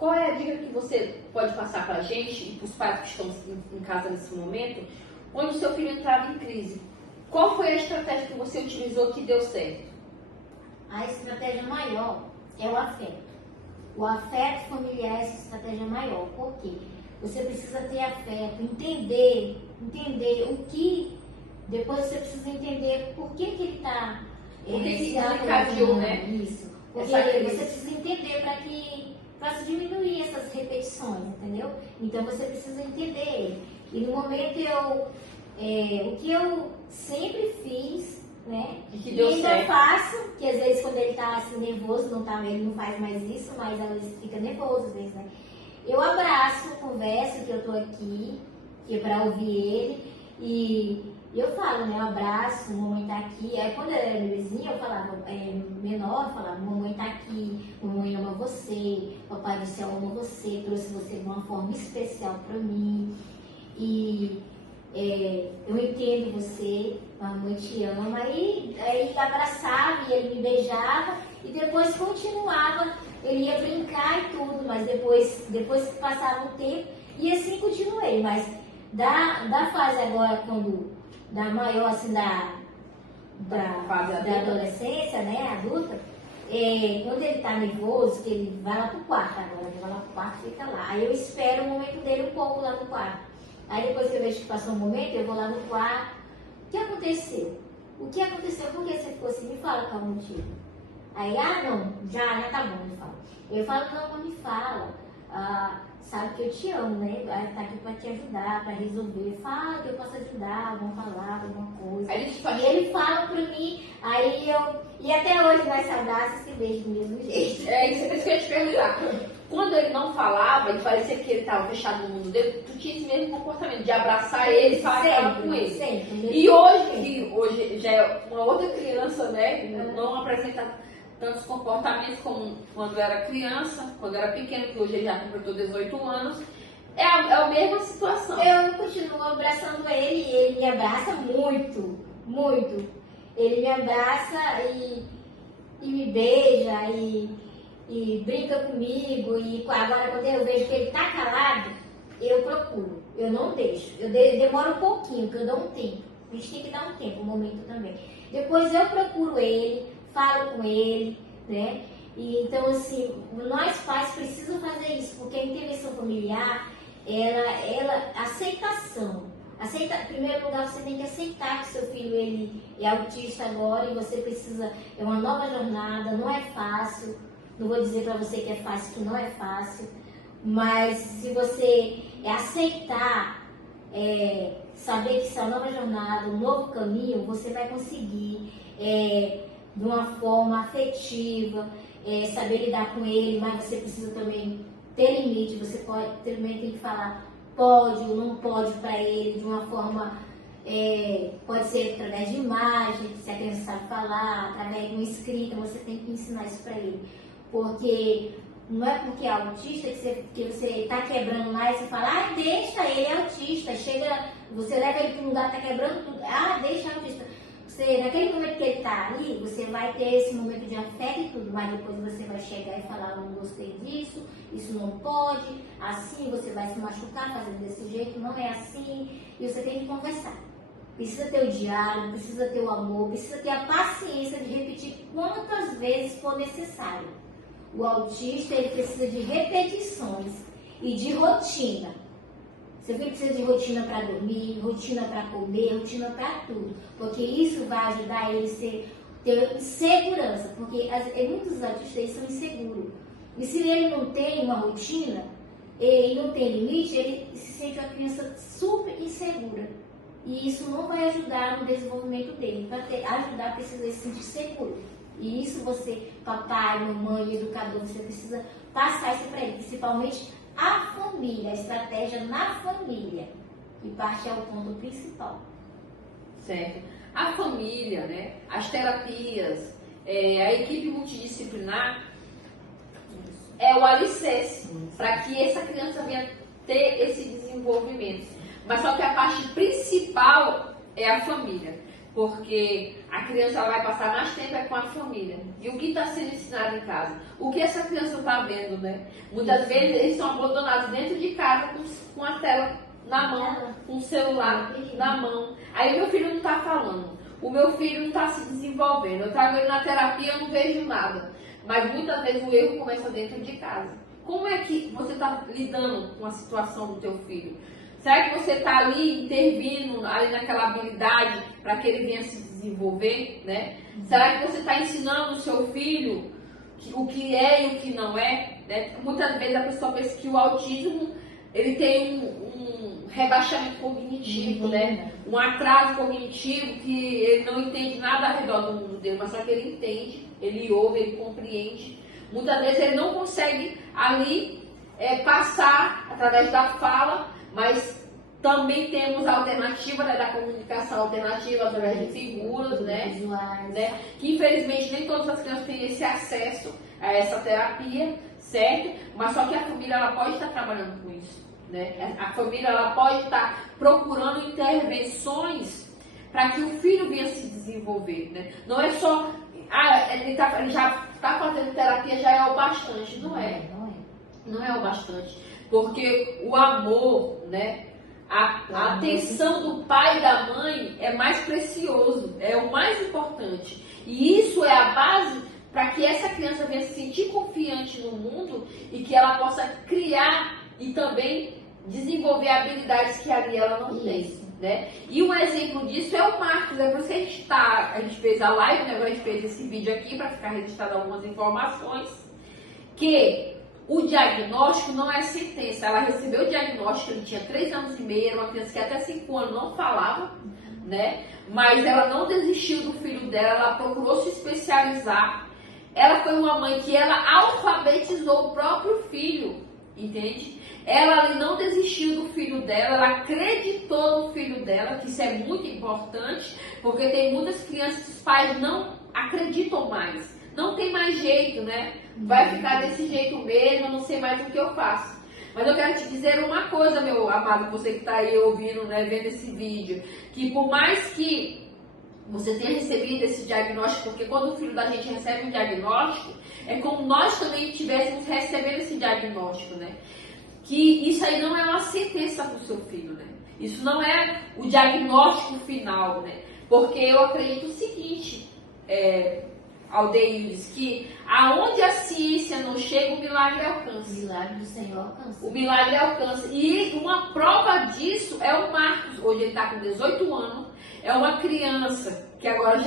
qual é a dica que você pode passar para a gente e para os pais que estão em casa nesse momento, onde o seu filho entrava em crise? Qual foi a estratégia que você utilizou que deu certo? A estratégia maior é o afeto. O afeto familiar é essa estratégia maior. Por quê? Você precisa ter afeto, entender o que... Depois você precisa entender por que ele está... Por que ele encadeou, né? Isso. Porque você precisa entender para se diminuir essas repetições, entendeu? Então você precisa entender. E no momento o que eu sempre fiz, né? Que ainda certo. Faço, que às vezes quando ele está assim nervoso, ele não faz mais isso, mas às vezes fica nervoso, às vezes, né? Eu abraço, converso que eu tô aqui, que é para ouvir ele, e eu falo, né? Eu abraço, mamãe tá aqui. Aí quando eu era bebezinha, eu falava, menor, eu falava, mamãe tá aqui, mamãe ama você, papai do céu ama você, trouxe você de uma forma especial para mim. E eu entendo você, mamãe te ama. E aí abraçava e ele me beijava e depois continuava, ele ia brincar e tudo, mas depois que passava o tempo, e assim continuei. Mas da fase agora, da maior, assim, da adolescência, né, adulta, quando ele tá nervoso, que ele vai lá pro quarto agora, ele vai lá pro quarto e fica lá. Aí eu espero o momento dele um pouco lá no quarto. Aí depois que eu vejo que passou um momento, eu vou lá no quarto. O que aconteceu? O que aconteceu? Por que você ficou assim? Me fala qual é o motivo. Aí, não, já tá bom, me fala. Eu falo, não me fala. Sabe que eu te amo, né? Tá aqui pra te ajudar, pra resolver. Fala que eu posso ajudar, alguma palavra, alguma coisa. E ele fala pra mim, e até hoje nós saudáveis se beijam do mesmo jeito. É isso que eu ia te perguntar. Quando ele não falava, e parecia que ele estava fechado no mundo dele, tu tinha esse mesmo comportamento de abraçar ele e falar com ele. Sempre. E hoje, que hoje já é uma outra criança, né? Não apresenta tantos comportamentos como quando era criança, quando era pequeno, que hoje ele já completou 18 anos. É a mesma situação. Eu continuo abraçando ele e ele me abraça muito, muito. Ele me abraça e me beija e brinca comigo. E agora quando eu vejo que ele tá calado, eu procuro. Eu não deixo. Eu demoro um pouquinho, porque eu dou um tempo. A gente tem que dar um tempo, um momento também. Depois eu procuro ele, falo com ele, né? E então, assim, nós pais precisamos fazer isso, porque a intervenção familiar, aceitação. Em primeiro lugar, você tem que aceitar que seu filho ele é autista agora e você precisa, é uma nova jornada, não é fácil. Não vou dizer para você que é fácil, que não é fácil, mas se você aceitar, saber que isso é uma nova jornada, um novo caminho, você vai conseguir, de uma forma afetiva, saber lidar com ele, mas você precisa também ter limite, você também tem que falar pode ou não pode para ele, de uma forma, pode ser através de imagem, se a criança sabe falar, através de uma escrita, você tem que ensinar isso para ele. Porque não é porque é autista que você está quebrando lá e você fala, deixa, ele é autista, você leva ele para um lugar que está quebrando tudo, deixa autista. Naquele momento que ele está ali, você vai ter esse momento de afeto e tudo, mas depois você vai chegar e falar, não gostei disso, isso não pode, assim você vai se machucar fazendo desse jeito, não é assim, e você tem que conversar. Precisa ter o diálogo, precisa ter o amor, precisa ter a paciência de repetir quantas vezes for necessário. O autista, ele precisa de repetições e de rotina. Você precisa de rotina para dormir, rotina para comer, rotina para tudo. Porque isso vai ajudar ele a ter segurança. Porque muitos autistas eles são inseguros. E se ele não tem uma rotina e não tem limite, ele se sente uma criança super insegura. E isso não vai ajudar no desenvolvimento dele. Para ajudar, precisa se sentir seguro. E isso você, papai, mamãe, educador, você precisa passar isso para ele. Principalmente a família, a estratégia na família, que parte é o ponto principal. Certo. A família, né, as terapias, a equipe multidisciplinar é o alicerce para que essa criança venha ter esse desenvolvimento. Mas só que a parte principal é a família. Porque a criança ela vai passar mais tempo com a família. E o que está sendo ensinado em casa? O que essa criança está vendo, né? Muitas vezes eles são abandonados dentro de casa com a tela na mão, com o celular na mão. Aí o meu filho não está falando, o meu filho não está se desenvolvendo. Eu trago ele na terapia, eu não vejo nada. Mas muitas vezes o erro começa dentro de casa. Como é que você está lidando com a situação do teu filho? Será que você está ali intervindo ali naquela habilidade para que ele venha se desenvolver, né? Será que você está ensinando o seu filho o que é e o que não é, né? Muitas vezes a pessoa pensa que o autismo ele tem um rebaixamento cognitivo, né? Um atraso cognitivo que ele não entende nada ao redor do mundo dele, mas só que ele entende, ele ouve, ele compreende. Muitas vezes ele não consegue ali passar através da fala, mas também temos a alternativa, né, da comunicação alternativa através de figuras, né? Que infelizmente nem todas as crianças têm esse acesso a essa terapia, certo? Mas só que a família ela pode estar trabalhando com isso, né? A família ela pode estar procurando intervenções para que o filho venha se desenvolver, né? Não é só ele já está fazendo terapia, já é o bastante, não é o bastante, porque o amor, né? A atenção do pai e da mãe é mais precioso, é o mais importante. E isso é a base para que essa criança venha se sentir confiante no mundo e que ela possa criar e também desenvolver habilidades que ali ela não tem, né? E um exemplo disso é o Marcos, é por isso que a gente fez a live, né? Agora a gente fez esse vídeo aqui para ficar registrado algumas informações, que o diagnóstico não é sentença. Ela recebeu o diagnóstico, ele tinha 3 anos e meio, era uma criança que até 5 anos não falava, né? Mas ela não desistiu do filho dela, ela procurou se especializar. Ela foi uma mãe que ela alfabetizou o próprio filho, entende? Ela ali não desistiu do filho dela, ela acreditou no filho dela, que isso é muito importante, porque tem muitas crianças que os pais não acreditam mais. Não tem mais jeito, né? Vai ficar desse jeito mesmo, eu não sei mais o que eu faço. Mas eu quero te dizer uma coisa, meu amado, você que está aí ouvindo, né, vendo esse vídeo, que por mais que você tenha recebido esse diagnóstico, porque quando o filho da gente recebe um diagnóstico, é como nós também estivéssemos recebendo esse diagnóstico, né? Que isso aí não é uma sentença para o seu filho, né? Isso não é o diagnóstico final, né? Porque eu acredito o seguinte, Aldeildes, que aonde a ciência não chega, o milagre alcança. O milagre do Senhor alcança. O milagre alcança. E uma prova disso é o Marcos. Hoje ele está com 18 anos. É uma criança que agora